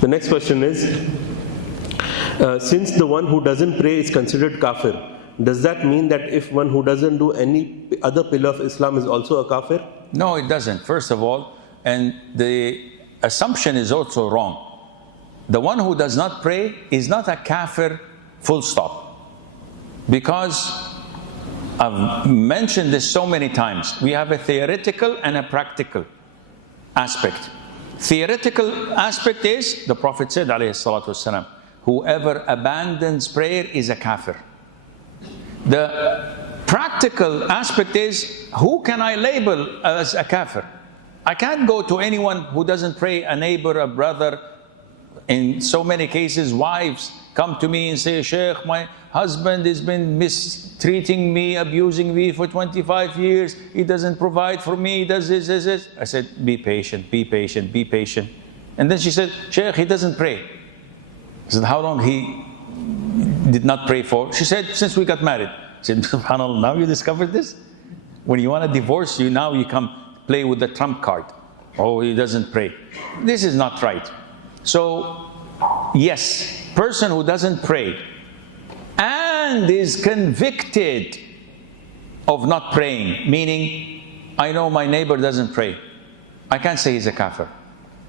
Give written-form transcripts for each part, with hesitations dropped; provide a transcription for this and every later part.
The next question is, since the one who doesn't pray is considered kafir, does that mean that if one who doesn't do any other pillar of Islam is also a kafir? No, it doesn't, first of all. And the assumption is also wrong. The one who does not pray is not a kafir, full stop. Because I've mentioned this so many times. We have a theoretical and a practical aspect. Theoretical aspect is, the Prophet said, alayhi salatu wasalam, whoever abandons prayer is a kafir. The practical aspect is, who can I label as a kafir? I can't go to anyone who doesn't pray, a neighbor, a brother. In so many cases, wives come to me and say, Sheikh, my husband has been mistreating me, abusing me for 25 years. He doesn't provide for me, he does this, this, this. I said, be patient, be patient, be patient. And then she said, Sheikh, he doesn't pray. I said, how long he did not pray for? She said, since we got married. I said, subhanAllah, now you discovered this? When you want to divorce, now you come play with the trump card. Oh, he doesn't pray. This is not right. So, yes, person who doesn't pray and is convicted of not praying, meaning, I know my neighbor doesn't pray, I can't say he's a kafir.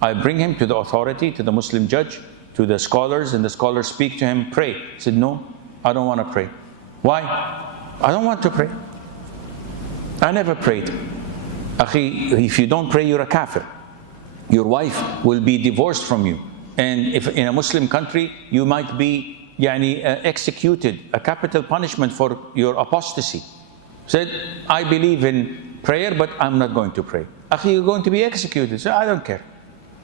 I bring him to the authority, to the Muslim judge, to the scholars, and the scholars speak to him, pray. He said, no, I don't want to pray. Why? I don't want to pray. I never prayed. Akhi, if you don't pray, you're a kafir. Your wife will be divorced from you. And if in a Muslim country, you might be executed, a capital punishment for your apostasy. Said, I believe in prayer, but I'm not going to pray. Akhi, you're going to be executed. So I don't care.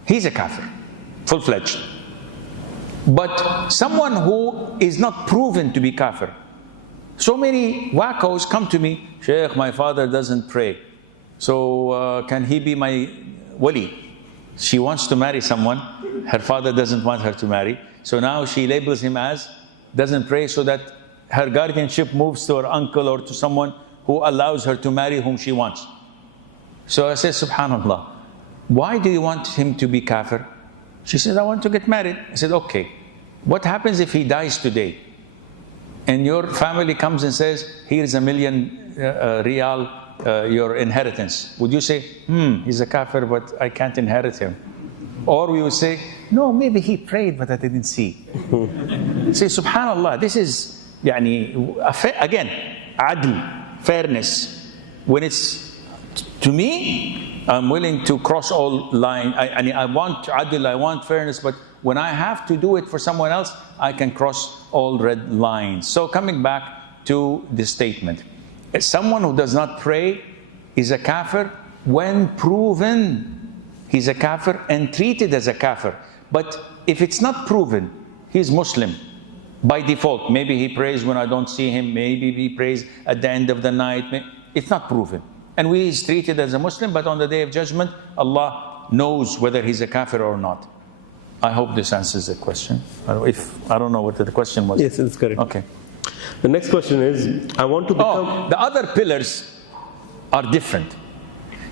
He's a kafir, full-fledged. But someone who is not proven to be kafir. So many wackos come to me, Sheikh, my father doesn't pray. So can he be my wali? She wants to marry someone, her father doesn't want her to marry. So now she labels him as doesn't pray, so that her guardianship moves to her uncle or to someone who allows her to marry whom she wants. So I said, subhanallah, why do you want him to be kafir? She said, I want to get married. I said, okay, what happens if he dies today? And your family comes and says, here's $1 million riyal, your inheritance. Would you say, he's a kafir, but I can't inherit him? Or we would say, no, maybe he prayed, but I didn't see. Say, subhanallah, this is, again, adl, fairness. When it's to me, I'm willing to cross all lines. I want adl, I want fairness, but when I have to do it for someone else, I can cross all red lines. So coming back to the statement, someone who does not pray is a kafir when proven he's a kafir and treated as a kafir. But if it's not proven, he's Muslim by default. Maybe he prays when I don't see him, maybe he prays at the end of the night. It's not proven. And he's treated as a Muslim, but on the Day of Judgment, Allah knows whether he's a kafir or not. I hope this answers the question. I don't know what the question was. Yes, it's correct. Okay. The next question is, I want to become... the other pillars are different.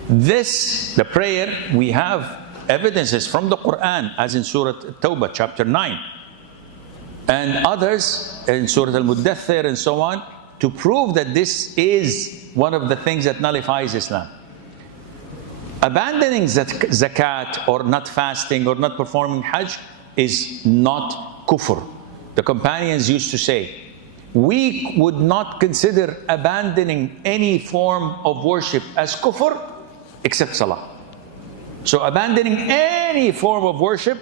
The prayer, we have evidences from the Quran, as in Surah Tawbah, chapter 9. And others, in Surah Al-Muddathir and so on, to prove that this is one of the things that nullifies Islam. Abandoning zakat or not fasting or not performing hajj is not kufr. The companions used to say, we would not consider abandoning any form of worship as kufr except salah. So abandoning any form of worship,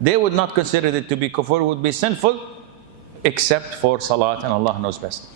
they would not consider it to be kufr, would be sinful, except for salat, and Allah knows best.